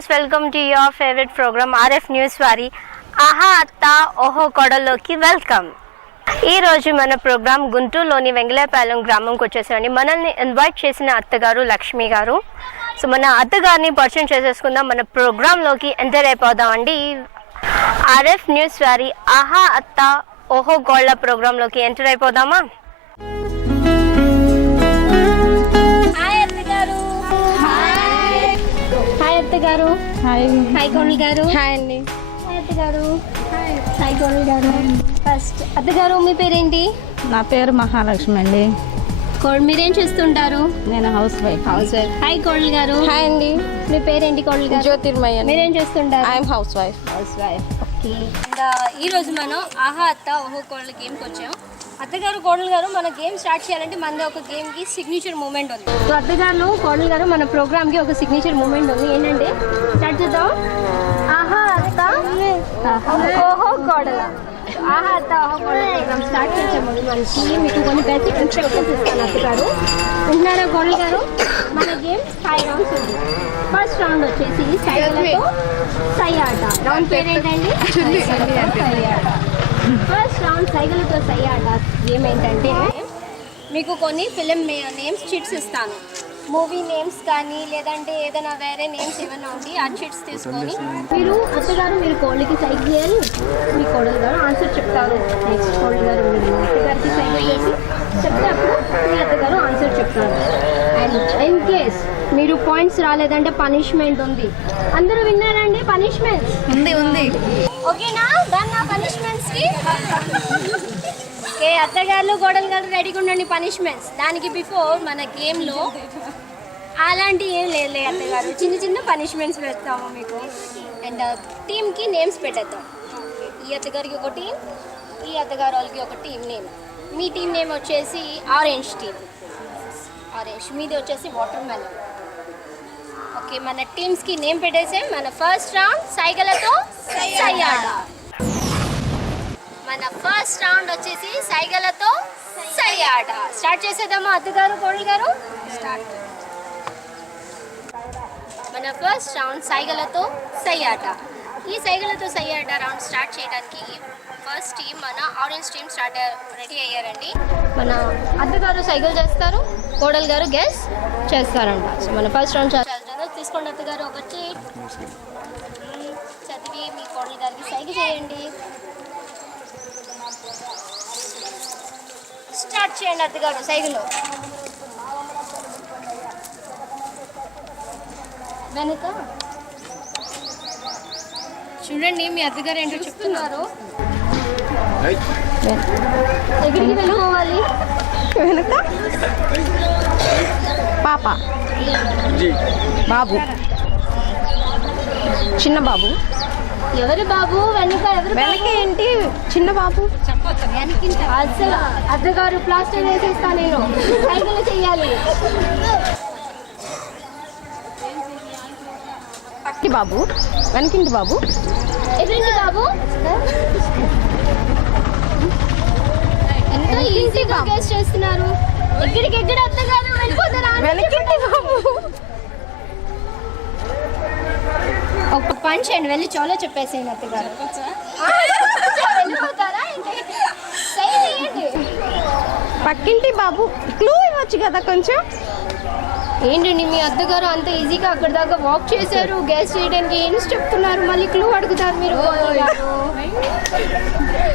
viewers, welcome to your favorite program RF News వారి ఆహా అత్త ఓహో కొడలోకి వెల్కమ్. ఈ రోజు మన ప్రోగ్రామ్ గుంటూరులోని వెంగళపాలెం గ్రామంకి వచ్చేసారండి. మనల్ని ఇన్వైట్ చేసిన అత్తగారు లక్ష్మి గారు. సో మన అత్తగారిని పరిచయం చేసేసుకుందాం, మన ప్రోగ్రాంలోకి ఎంటర్ అయిపోదామండి. RF న్యూస్ వారి ఆహా అత్త ఓహో గోళ్ళ ప్రోగ్రాంలోకి ఎంటర్ అయిపోదామా? అత్తగారు హాయ్. హాయ్ కోడలు గారు. హాయ్ అండి. హాయ్ అత్తగారు. హాయ్. హాయ్ కోడలు గారు. ఫస్ట్ అత్తగారు మీ పేరేంటి? నా పేరు మహాలక్ష్మి అండి. మీరేం చేస్తుంటారు? నేను హౌస్ వైఫ్. హాయ్ కోడలు గారు. హాయ్ అండి. మీ పేరేంటి కోడలు గారు? జ్యోతిర్మయ్య. మీరేం చేస్తుంటారు? I'm house wife. ఓకే. ఈరోజు మనం ఆహా అత్త ఓహో కోడలు గేమ్కి వచ్చాం. అత్తగారు కోడలు గారు మన గేమ్ స్టార్ట్ చేయాలంటే మన ఒక గేమ్కి సిగ్నేచర్ మూమెంట్ ఉంది. సో అత్తగారు కోడలు గారు మన ప్రోగ్రామ్కి ఒక సిగ్నేచర్ మూమెంట్ ఉంది. ఏంటంటే స్టార్ట్ చేద్దాం. ఆహా అత్త ఓహో కోడల. ఆహా అత్త ఓహో కోడల ప్రోగ్రామ్ స్టార్ట్ చేసే ముందు మనకి మీకు కొన్ని బేసిక్ ఇన్స్ట్రక్షన్స్ ఇస్తాను అత్తగారు. వింటున్నారా కోడలు గారు? మన గేమ్ 5 రౌండ్స్ ఉంది. ఫస్ట్ రౌండ్ వచ్చేసి సైకిల్తో సై ఆట. రౌండ్ పేరు ఏంటండి? సై ఆట. ఫస్ట్ రౌండ్ సైకిల్తో సై ఆట గేమ్ ఏంటంటే మీకు కొన్ని ఫిలిం నేమ్స్ చిట్స్ ఇస్తాను. మూవీ నేమ్స్ కానీ లేదంటే ఏదైనా వేరే నేమ్స్ ఏమైనా ఉండి ఆ చిట్స్ తీసుకొని మీరు అత్తగారు మీరు కోళ్ళకి సైకిల్ చేయాలి, మీ కోడలు గారు ఆన్సర్ చెప్తారు. నెక్స్ట్ కోడలు గారు మీరు అత్తగారికి సైకిల్ చేసి చెప్తే అప్పుడు మీ అత్తగారు ఆన్సర్ చెప్తారు. అండ్ ఇన్ కేస్ మీరు పాయింట్స్ రాలేదంటే పనిష్మెంట్ ఉంది. అందరూ విన్నారండి? పనిష్మెంట్స్ ఉంది. ఓకేనా? దాన్ని ఆ పనిష్మెంట్స్కి ఓకే అత్తగారు కోడలు గారు రెడీగా ఉండండి. పనిష్మెంట్స్ దానికి బిఫోర్ మన గేమ్లో అలాంటి ఏం లేదు అత్తగారు, చిన్న చిన్న పనిష్మెంట్స్ పెడతాము మీకు. అండ్ టీమ్కి నేమ్స్ పెట్టేద్దాం. ఈ అత్తగారికి ఒక టీం, ఈ అత్తగారు వాళ్ళకి ఒక టీం నేమ్. మీ టీం నేమ్ వచ్చేసి ఆరెంజ్ టీమ్, ఆరెంజ్. మీది వచ్చేసి వాటర్ మెలన్. ఓకే మన టీమ్స్కి నేమ్ పెట్టేసాం. మన ఫస్ట్ రౌండ్ సైకిల్తో సై ఆట. మన ఫస్ట్ రౌండ్ వచ్చేసి సైకిల్తో సై ఆట. స్టార్ట్ చేసేద్దామా అత్తగారు కోడలు గారు? స్టార్ట్. మన ఫస్ట్ రౌండ్ సైకిల్తో సై ఆట. ఈ సైకిల్తో సై ఆట రౌండ్ స్టార్ట్ చేయడానికి ఫస్ట్ టీం మన ఆరెంజ్ టీమ్ రెడీ అయ్యారండి. మన అత్తగారు సైకిల్ చేస్తారు, కోడలు గారు గెస్ చేస్తారంట. సో మన ఫస్ట్ రౌండ్ తీసుకోండి అత్తగారు. ఒక చీట్ చదివి మీ కోడలు గారికి సైకిల్ చేయండి. స్టార్ట్ చేయండి అత్తగారు సైకిల్. వెనుక చూడండి మీ అత్తగారు ఏంటో చెప్తున్నారు. ఎక్కడికి వెళ్ళిపోవాలి? వెనుక పాప, బాబు, చిన్న బాబు. ఎవరు బాబు? వెనుక ఎవరు? వెనక ఏంటి? చిన్న బాబు. అసలు అత్తగారు ప్లాస్టర్ వేసేస్తా నేను. సైకిల్ చెయ్యాలి. పక్కి బాబు, వెనకింటి బాబు, ఎదురింటి బాబు. ఎంత ఈజీగా గెస్ చేస్తున్నారు. ఎక్కడికెక్కడ అత్తగారు వెళ్ళిపోతారా? వెనకింటి బాబు. ఒక పని చేయండి, వెళ్ళి చోలో చెప్పేసేయండి అత్తగారు. వెళ్ళిపోతారా? పక్కింటి బాబు. క్లూ ఇవ్వచ్చు కదా కొంచెం. ఏంటండి మీ అత్తగారు అంత ఈజీగా అక్కడ దాకా వాక్ చేశారు, గెస్ చేయడానికి ఏం చెప్తున్నారు, మళ్ళీ క్లూ అడుగుతారు మీరు.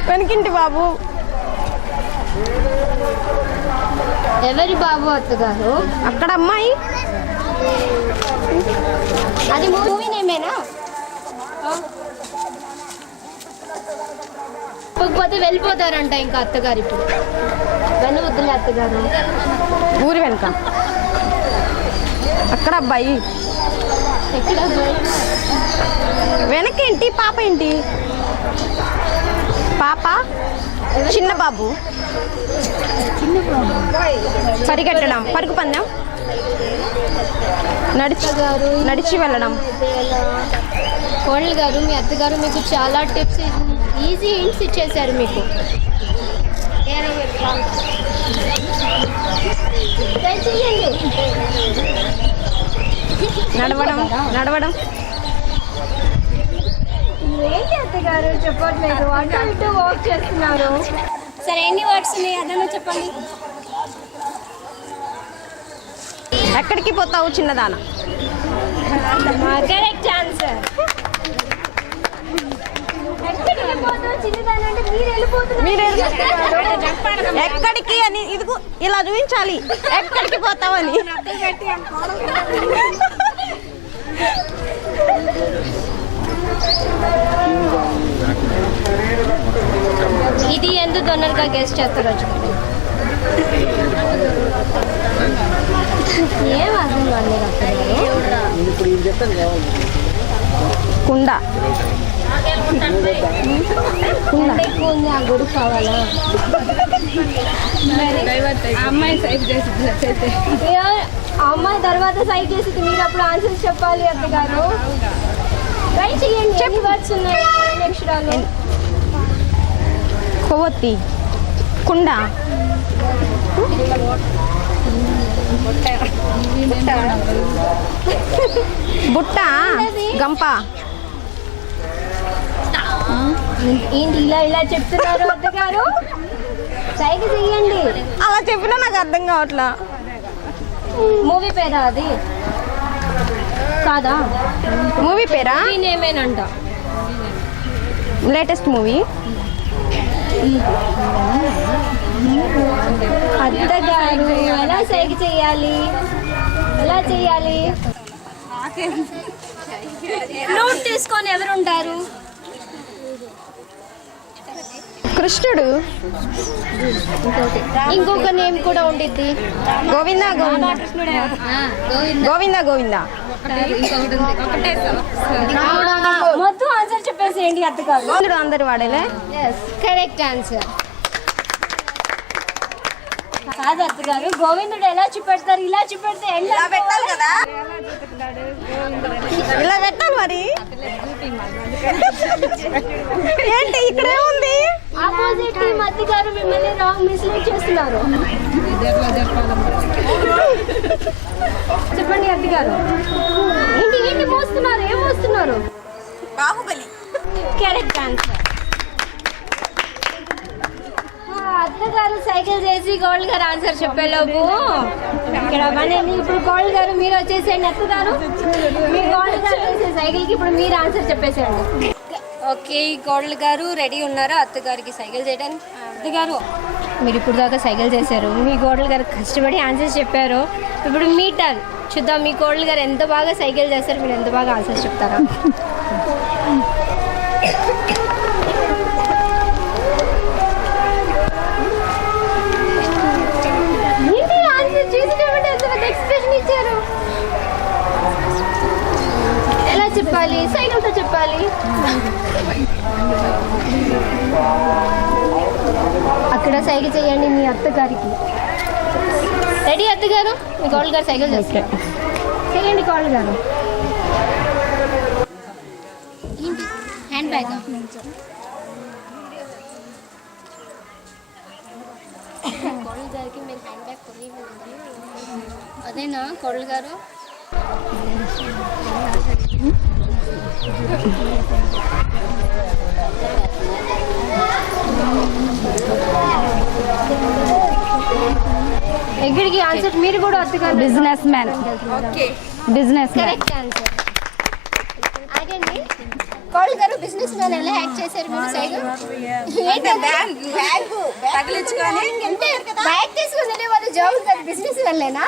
వెనకింటి బాబు. ఎవరి బాబు అత్తగారు? అక్కడ అమ్మాయి. అది మూవీ నేమేనా? కాకపోతే వెళ్ళిపోతారంట ఇంకా అత్తగారు. ఇప్పుడు వెను వద్దులే అత్తగారు. ఊరి వెనుక అక్కడ అబ్బాయి. ఎక్కడ అబ్బాయి? వెనకేంటి? పాప ఏంటి? పాప, చిన్న బాబు. చిన్న బాబు. పరిగెట్టడం, పరుగు పందెం, నడిచి వెళ్ళడం. కోడలు గారు మీ అత్తగారు మీకు చాలా టిప్స్, ఈజీ హింట్స్ ఇచ్చేసారు మీకు. నడవడం ఏంటి అత్తగారు చెప్పట్లేదు, అటు ఇటు వాక్ చేస్తున్నారు. సరే ఎన్ని వర్డ్స్ ఉన్నాయి అదన్నా చెప్పండి. ఎక్కడికి పోతావు చిన్నదాన? Correct answer. ఎక్కడికి పోతావు చిన్నదాని అంటే మీరు వెళ్ళిపోతున్నారు. ఎక్కడికి అని ఇదిగో ఇలా చూపించాలి, ఎక్కడికి పోతావని. ఇది ఎందుకు తొందరగా గెస్ట్ చేస్తారు వచ్చి ఏం అర్థం కాలేదు అత్తగారు. కుండ. కుండ ఎక్కువ ఉంది, ఆ గొడుగు కావాలా? అమ్మాయి సైజ్ చేసి ఆ అమ్మాయి తర్వాత సైడ్ చేసి మీరు అప్పుడు ఆన్సర్స్ చెప్పాలి అత్తగారు. ట్రై చేయండి. ఎన్ని వర్డ్స్ ఉన్నాయి? అక్షరాలు. కొవ్వొత్తి, కుండ, బుట్ట, గంప. ఏంటి ఇలా ఇలా చెప్తున్నారు అత్తగారు? సైడ్ చెయ్యండి. అలా చెప్పినా నాకు అర్థం కావట్లా. మూవీ పేరా అది? కాదా? మూవీ పేరా? నేమేనంట. Latest movie. అత్తగారు ఎలా సైగ చేయాలి? ఎలా చేయాలి? నోట్ తీసుకొని ఎవరుంటారు? కృష్ణుడు. ఇంకొక నేమ్ కూడా ఉండిద్ది. గోవిందా గోవిందా గోవిందా గోవిందా. మొత్తం ఆన్సర్ చెప్పేసేయండి అత్తగారు. గోవిందుడు అందరు వాడేలే. Correct answer. కాదు అత్తగారు, గోవిందుడు ఎలా చూపెడతారు? ఇలా చూపెడితే ఇలా పెట్టాలి కదా, ఇలా పెట్టాలి. మరి ఏంటి ఇక్కడే ఉంది? ఆపోజిట్ టీమ్ అత్తగారు మిమ్మల్ని రాంగ్ మిస్లీడ్ చేస్తున్నారు. చెప్పండి అత్తగారు. ఏంటి ఏంటి మోస్తున్నారు? ఏం మోస్తున్నారు? బాహుబలి. Correct answer. అత్తగారు సైకిల్ చేసి గోల్డ్ గారు ఆన్సర్ చెప్పేలోపు ఇక్కడ పని. ఇప్పుడు గోల్డ్ గారు మీరు వచ్చేసేయండి. అత్తగారు మీ గోల్డ్ గారు చేసే సైకిల్కి ఇప్పుడు మీరు ఆన్సర్ చెప్పేసేయండి. ఓకే, గోల్డ్ గారు రెడీ ఉన్నారా అత్తగారికి సైకిల్ చేయడానికి? అత్తగారు మీరు ఇప్పుడు దాకా సైకిల్ చేశారు, మీ గోల్డ్ గారు కష్టపడి ఆన్సర్స్ చెప్పారు. ఇప్పుడు మీ టర్న్. చూద్దాం మీ గోల్డ్ గారు ఎంత బాగా సైకిల్ చేస్తారు, మీరు ఎంత బాగా ఆన్సర్స్ చెప్తారా? ఎక్స్ప్రెషన్ ఇచ్చారు. ఎలా చెప్పాలి? సైకిల్తో చెప్పాలి. అక్కడ సైకిల్ చేయండి మీ అత్తగారికి. రెడీ అత్తగారు? మీ గోల్డ్ గారు సైకిల్ చేస్తారు. చేయండి గోల్డ్ గారు. Hand bag. కోడలు గారికి మీరు హ్యాండ్ బ్యాగ్ కొని అదేనా కోడలు గారు? ఎక్కడికి ఆన్సర్? మీరు కూడా అత్తగారు business man. Business correct answer. ఆగండి, కోడలు గారు బిజినెస్ మ్యాన్ ఎలా యాక్ట్ చేశారు మీరు? సైడ్ తగిలించుకొని అంటే బ్యాగ్ తీసుకుని వాళ్ళు జాబ్ కాదు, బిజినెస్ వాళ్ళేనా?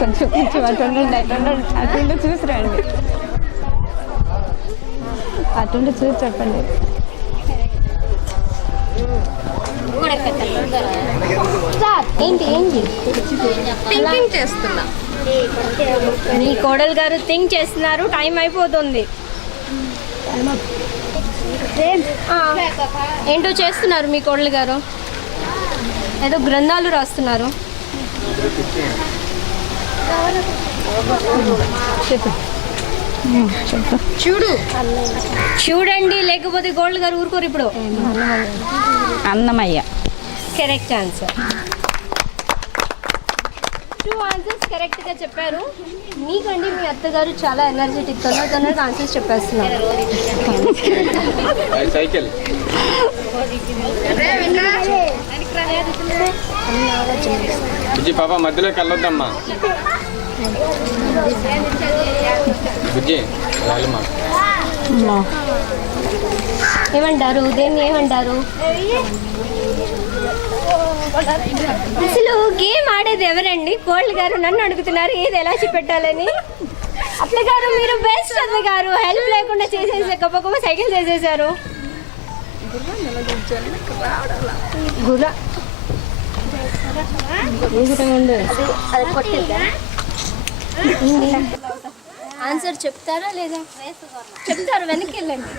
కొంచెం కొంచెం అటుండి చూసి రండి, అటుండి చూసి చెప్పండి. ఏంటి ఏంటి థింకింగ్ చేస్తున్నా. మీ కోడలు గారు థింక్ చేస్తున్నారు. టైం అయిపోతుంది. ఏంటో చేస్తున్నారు మీ కోడలు గారు? ఏదో గ్రంథాలు రాస్తున్నారు. చూడు చూడండి, లేకపోతే గోల్డ్ గారు ఊరుకోరు ఇప్పుడు. అన్నమయ్య. Correct answer. 2 ఆన్సర్స్ కరెక్ట్గా చెప్పారు. మీకండి మీ అత్తగారు చాలా ఎనర్జెటిక్, తొందరగా ఆన్సర్స్ చెప్పేస్తున్నారు. సైకిల్ బుజ్జి పాప మధ్యలోకి వెళ్ళొద్దమ్మా. బుజ్జి వెళ్ళమ్మా. ఏమంటారు దేన్ని ఏమంటారు? అసలు గేమ్ ఆడేది ఎవరండి? కోళ్ళు గారు నన్ను అడుగుతున్నారు ఏది ఎలా చూపెట్టాలని. అట్ల గారు మీరు బెస్ట్. అట్ల గారు హెల్ప్ లేకుండా చేసేసే గొప్ప సైకిల్ చేసేసారు. గుర్ర ఆన్సర్ చెప్తారా లేదా? చెప్తారు, వెనక్కి వెళ్ళండి.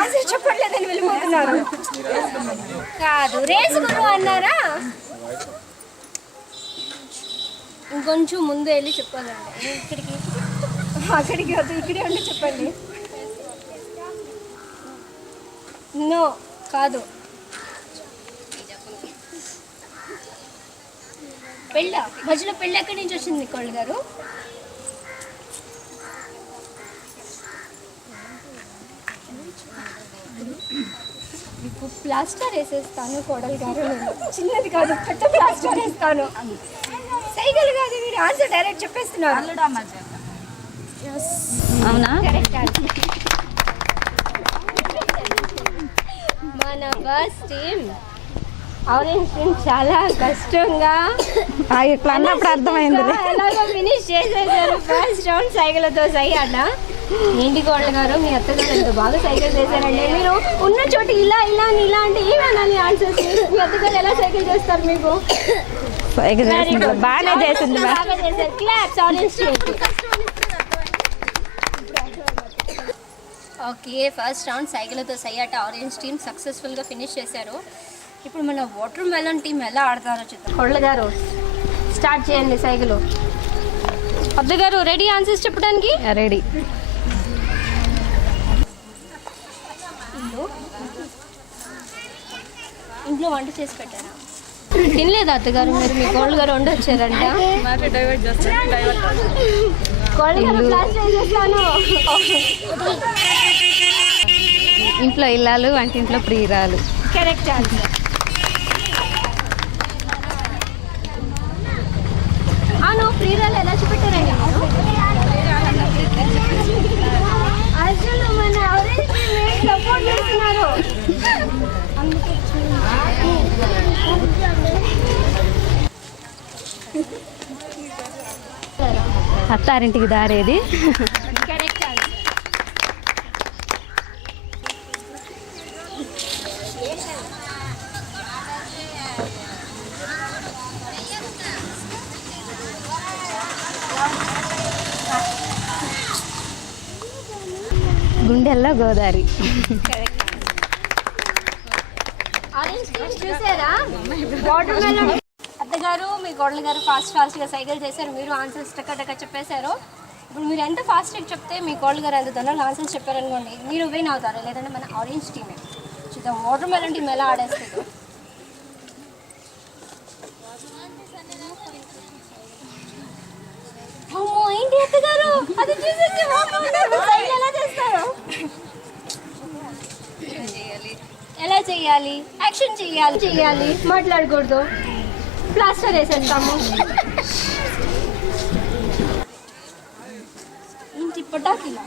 ఆన్సర్ చెప్పట్లేదని వెళ్ళిపోతున్నారు. కాదు, రేసు గుర్రం అన్నారా? ఇంకొంచెం ముందు వెళ్ళి చెప్పాలండి. అక్కడికి వద్దు, ఇక్కడే ఉండి చెప్పండి. నో కాదు. పెళ్ళ మధ్యలో పెళ్ళి ఎక్కడి నుంచి వచ్చింది కోళ్ళు గారు? మీకు ప్లాస్టర్ వేసేస్తాను కోడలు గారు. నేను చిన్నది కాదు, పెద్ద ప్లాస్టర్ వేస్తాను. సైకిల్ కాదు, మీరు ఆన్సర్ డైరెక్ట్ చెప్పేస్తున్నారు. అవునా? Correct answer. మన ఫస్ట్ టీం ఆరెంజ్ టీం చాలా కష్టంగా ఇట్లా అన్నప్పుడు అర్థమైంది. ఎలాగో ఫినిష్ చేసేసారు ఫస్ట్ రౌండ్ సైకిల్తో. సై అన్న ఏంటి కోళ్ళ గారు, మీ అత్తగారు ఎంత బాగా సైకిల్ చేశారండి. మీరు ఉన్న చోట ఇలా ఇలా అని ఇలా అంటే ఏమనాలి ఆన్సర్స్? మీ అత్తగారు ఎలా సైకిల్ చేస్తారు? మీకు బాగానే చేసింది. బాగా చేశారు. Claps orange team. Okay, first round సైకిల్తో సై అట ఆరెంజ్ టీం సక్సెస్ఫుల్గా ఫినిష్ చేశారు. ఇప్పుడు మన వాటర్ మెలన్ టీం ఎలా ఆడతారో చూద్దాం. కోళ్ళ గారు స్టార్ట్ చేయండి సైకిల్. అబ్దు గారు రెడీ ఆన్సర్స్ చెప్పడానికి? రెడీ. ఇంట్లో వంట చేసి పెట్టారా? తినలేదు అత్తగారు మీరు? మీ కోళ్ళు గారు వండి వచ్చారంట. కోళ్ళ గారు క్లాస్ చేసేసాను. ఇంట్లో ఇల్లాలు, వంటింట్లో ప్రియురాలు. Correct answer. అవును, ప్రియురాలు ఎలా చూపెట్టారండి మీరు? అసలు మన ఆరెంజ్ సపోర్ట్ చేస్తున్నారు. అత్తారింటికి దారేది. Correct answer. గుండెల్లో గోదావరి. ఆరెంజ్ టీం చూసారా? Water melon. అత్తగారు మీ కోడలు గారు ఫాస్ట్గా సైకిల్ చేశారు. మీరు ఆన్సర్స్ టక్క చెప్పేశారు. ఇప్పుడు మీరు ఎంత ఫాస్ట్గా చెప్తే మీ కోడలు గారు ఎంత తొందరగా ఆన్సర్స్ చెప్పారనుకోండి, మీరు విన్ అవుతారు. లేదంటే మన ఆరెంజ్ టీమే చూద్దాం వాటర్ మెలన్ టీం ఎలా ఆడేస్తుందో. అమ్మో ఏంటి అత్తగారు అది చూసేసి సైకిల్ ఎలా చేస్తారు? ఎలా చేయాలి? యాక్షన్ చేయాలి, మాట్లాడకూడదు. ప్లాస్టర్ వేసేస్తాము. ఇంటి పటాకీలా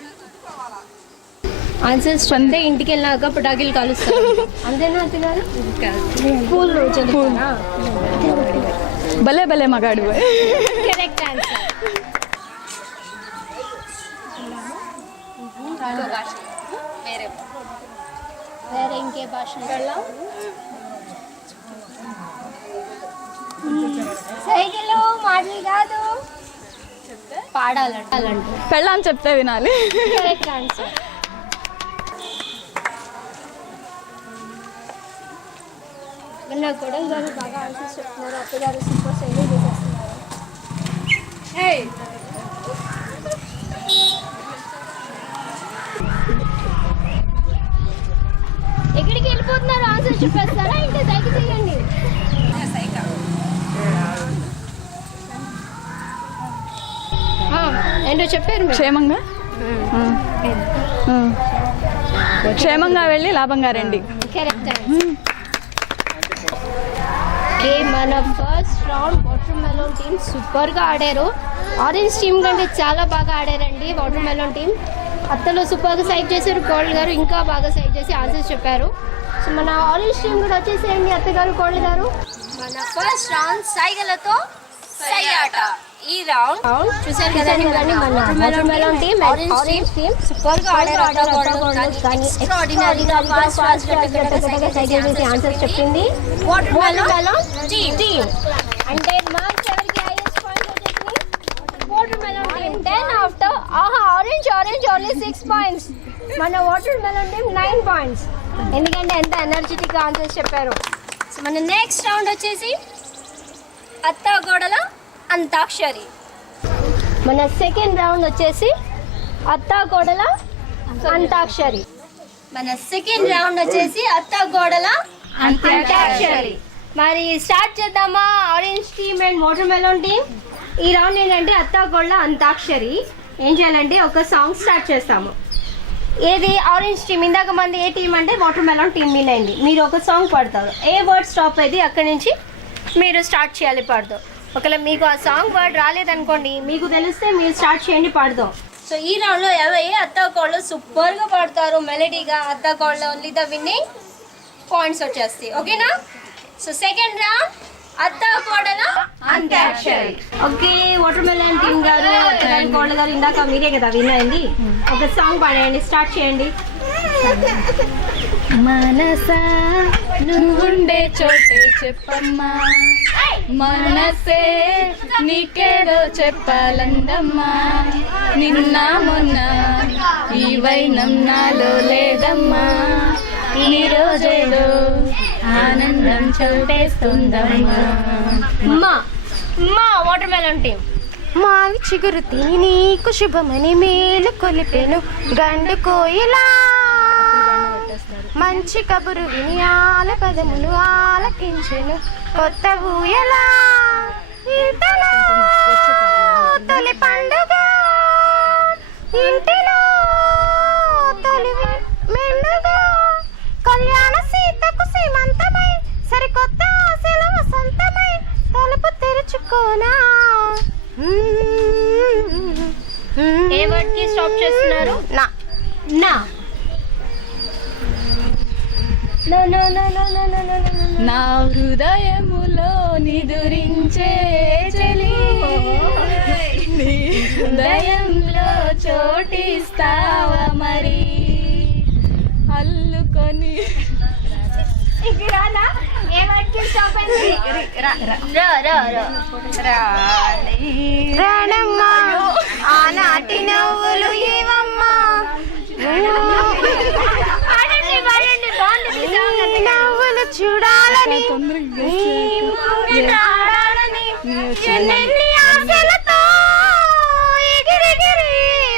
ఆన్సర్స్ చెప్తే ఇంటికి వెళ్ళాక పటాకీలు కాలుస్తారు. అంతేనా అత్తగారు? పూల్ చదువుకున్నా. భలే భలే మగాడు. Correct answer. వేరే ఇంకే భాష సైకిల్ మాటలు కాదు, పాడాలంటే పెళ్ళాం చెప్తే వినాలి. Correct answer. నా కొడలు గారు బాగా ఆన్సర్స్ చెప్తున్నారు. అత్తగారు సూపర్ సైకిల్ చేసేస్తున్నారు. ఎక్కడికి వెళ్ళిపోతున్నారు? ఆన్సర్ చెప్పేస్తారా? ఇంకా సైకిల్ చేయండి. ఏంటో చెప్పారు మీరు. క్షేమంగా క్షేమంగా వెళ్ళి లాభంగా రండి. కరెక్ట్. మన first round water melon team సూపర్గా ఆడారు. ఆరెంజ్ టీమ్ కంటే చాలా బాగా ఆడారండి వాటర్ మెలోన్ టీమ్. అత్తలు సూపర్గా సైడ్ చేశారు, కోడలు గారు ఇంకా బాగా సైడ్ చేసి ఆన్సర్స్ చెప్పారు. సో మన ఆరెంజ్ టీమ్ కూడా వచ్చేసేయండి అత్తగారు కోడలు గారు. మన ఫస్ట్ రౌండ్ సైగలతో సై ఆట. ఈ రౌండ్ చూసారు కదండి మన water melon team orange team సూపర్గా ఆడారు. ఎక్స్ట్రాఆర్డినరీగా ఫాస్ట్ సైకిల్ చేసి ఆన్సర్స్ చెప్పింది వాటర్ మెలోన్ టీమ్. అంటే మార్క్స్ ఎవరికి హైయెస్ట్ పాయింట్స్ వచ్చేసి water melon team 10 after. Orange only 6 points. మన వాటర్ మెలోన్ టీమ్ 9 పాయింట్స్. ఎందుకంటే ఎంత ఎనర్జెటిక్గా ఆన్సర్స్ చెప్పారు. సో మన నెక్స్ట్ రౌండ్ వచ్చేసి అత్తా గోడల అంతాక్షరి. మన సెకండ్ రౌండ్ వచ్చేసి అత్తా గోడల అంతాక్షరి. మన సెకండ్ రౌండ్ వచ్చేసి అత్తా గోడల అంతాక్షరి. మరి స్టార్ట్ చేద్దామా orange team and water melon team. ఈ రౌండ్ ఏంటంటే అత్తా గోడల అంతాక్షరి. ఏం చేయాలంటే ఒక సాంగ్ స్టార్ట్ చేస్తాము. ఏది ఆరెంజ్ టీమ్ ఇందాక మంది ఏ టీం అంటే వాటర్ మెలోన్ టీమ్ విన్ అయింది. మీరు ఒక సాంగ్ పాడతారు, ఏ వర్డ్ స్టాప్ అయింది అక్కడి నుంచి మీరు స్టార్ట్ చేయాలి పాడతాం. ఒకవేళ మీకు ఆ సాంగ్ వర్డ్ రాలేదనుకోండి, మీకు తెలిస్తే మీరు స్టార్ట్ చేయండి పాడదాం. సో ఈ రౌండ్లో ఏ అత్తా కోళ్ళు సూపర్గా పాడతారు మెలడీగా, అత్తా కోళ్ళ ఓన్లీ ద విన్నింగ్ పాయింట్స్ వచ్చేస్తాయి. ఓకేనా? సో సెకండ్ రౌండ్ అత్తా కోడల antakshari. Okay water melon team గారు అత్తగారి కోళ్ళ గారు ఇందాక మీరే కదా విన్ అయింది. ఒక సాంగ్ పాడండి, స్టార్ట్ చేయండి. మనసా నువ్వుండే చోటే చెప్పమ్మా, మనసే నీకేదో చెప్పాలందమ్మా, నిన్న మొన్న ఈ వైనం నాలో లేదమ్మా, ఈ రోజేదో ఆనందం చోటేస్తుందమ్మా. మా వాటర్ మెలోన్ టీమ్. మావి చిగురు తిని నీకు శుభమని మేలు కొలిపెను గండు కోయిలా, మంచి కబురు విని ఆల పదములు ఆలకించెను కొత్త ఊయలా, ఇంటలో తొలి పండుగ ఇంటిలో తొలి మెండుగా, కళ్యాణ సీతకు సీమంతమై సరికొత్త ఆశల వసంతమై తలుపు తెరుచుకోనా. ఏ వర్డ్ కి స్టాప్ చేస్తున్నారు? నా నా no no no no no no no no. నా హృదయములో నిదురించే చెలి, నీ హృదయంలో చోటిస్తావా మరి అల్లుకొని. ఏ వర్డ్ కి స్టాప్ అయింది? రాణమ్మా ఆనాటి నవ్వులు ఏవమ్మా, నవ్వులు చూడాలని ఎన్నెన్ని ఆశలతో ఎగిరెగిరి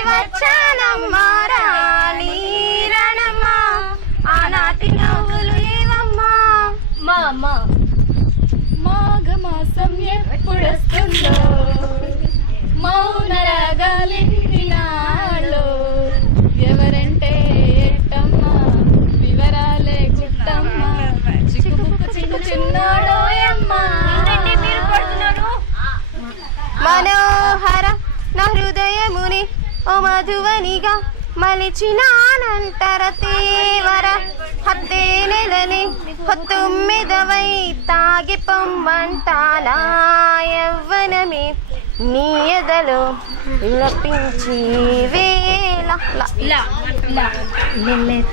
వచ్చానమ్మా రాణి రణమ్మా, ఆనాటి నవ్వులు ఏవమ్మా. మాఘమాసం ఎప్పుడొస్తుందో మౌన రాగాలింటి నాలో, ఎవరంటే ఎట్టమ్మా వివరాలే గుట్టమ్మా, చిక్కుబుక్కు చిన్న చిన్నోడోయమ్మా. మీరు పడుతున్నారు. మనోహర నా హృదయముని ఓ మధువనిగా మలిచిన అనంతర తేవర హత్తే నెలని హొత్తుమ్మిదవై తాగి పొమ్మంటానా యవ్వనమే నీ ఎదలో లపించి వేళ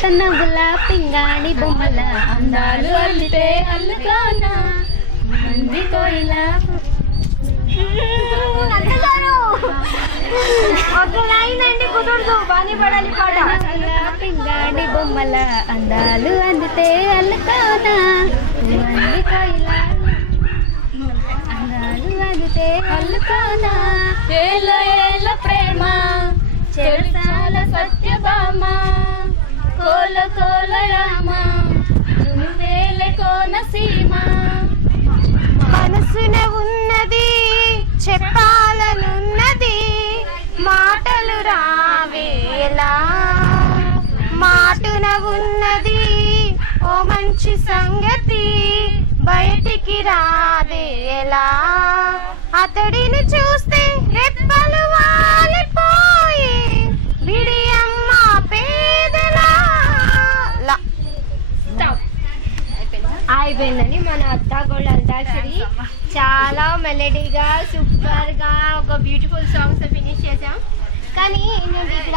తనగుల పింగాణి బొమ్మల అందాలు అల్లితే అల్లుకోనా మంది కోయిలా. కుదరదు, బాగా పడాలి పాట. పింగాణి బొమ్మల అందాలు అందితే అల్లుకోనా మంది కోయిలా, అందాలు అందితే అల్లుకోనా. ఏల ఏల ప్రేమ చెరసాల సత్యభామ, కోల కోల రామ నువ్వేల కోన సీమ. మనసున ఉన్నది చెప్పాలనున్నది మాట ఉన్నది ఓ మంచి సంగతి, బయటికి రాదేలా, అతడిని చూస్తే రెప్పలు వాలిపోయి విడియమ్మ పేదలా. అయిపోయిందని మన అత్తాగోళ్ళ అంతాక్షరి చాలా మెలడీగా సూపర్గా ఒక బ్యూటిఫుల్ సాంగ్స్ ఫినిష్ చేసాం. కానీ ఏంటంటే ఇక్కడ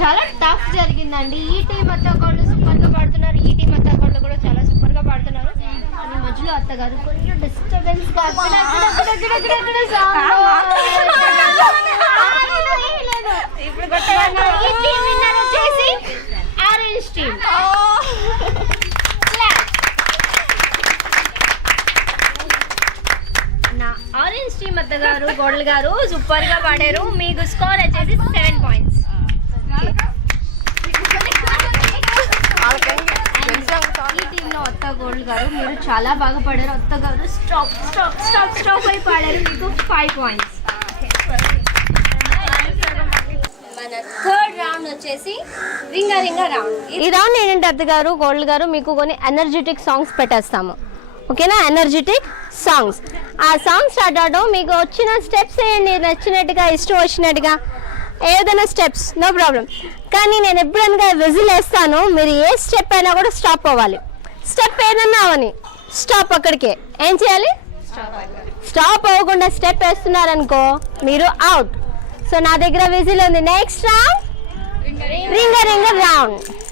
చాలా టఫ్ జరిగిందండి. ఈ టీం అత్తగోళ్ళు సూపర్గా పాడుతున్నారు, ఈ టీం అత్తగోళ్ళు కూడా చాలా సూపర్గా పాడుతున్నారు. కానీ మధ్యలో అత్తగారు కొంచెం డిస్టర్బెన్స్ వచ్చేసి ఆరెంజ్ టీం. నా ఆరెంజ్ టీమ్ అత్తగారు గోడల్ గారు సూపర్ గా పాడారు. మీకు స్కోర్ వచ్చేసి 7 points. ఈ టీమ్ లో అత్త గోల్డ్ గారు మీరు చాలా బాగా పాడారు. అత్త గారు స్టాప్ స్టాప్ స్టాప్ స్టాప్ అయి పాడారు. మీకు 5 points. మన థర్డ్ రౌండ్ వచ్చేసి రింగా రింగా రౌండ్. ఈ రౌండ్ ఏంటంటే అత్త గారు గోల్డ్ గారు మీకు కొన్ని ఎనర్జెటిక్ సాంగ్స్ పెట్టేస్తాము. ఓకేనా? Energetic songs. ఆ సాంగ్ స్టార్ట్ అవడం మీకు వచ్చిన స్టెప్స్ వేయండి, నచ్చినట్టుగా ఇష్టం వచ్చినట్టుగా ఏదైనా స్టెప్స్, నో ప్రాబ్లం. కానీ నేను ఎప్పుడైనా విజిల్ వేస్తాను, మీరు ఏ స్టెప్ అయినా కూడా స్టాప్ అవ్వాలి. స్టెప్ ఏదన్నా అవని స్టాప్, అక్కడికే. ఏం చేయాలి? స్టాప్ అవ్వకుండా స్టెప్ వేస్తున్నారనుకో మీరు అవుట్. సో నా దగ్గర విజిల్ ఉంది. నెక్స్ట్ రౌండ్ రింగ రింగ రౌండ్.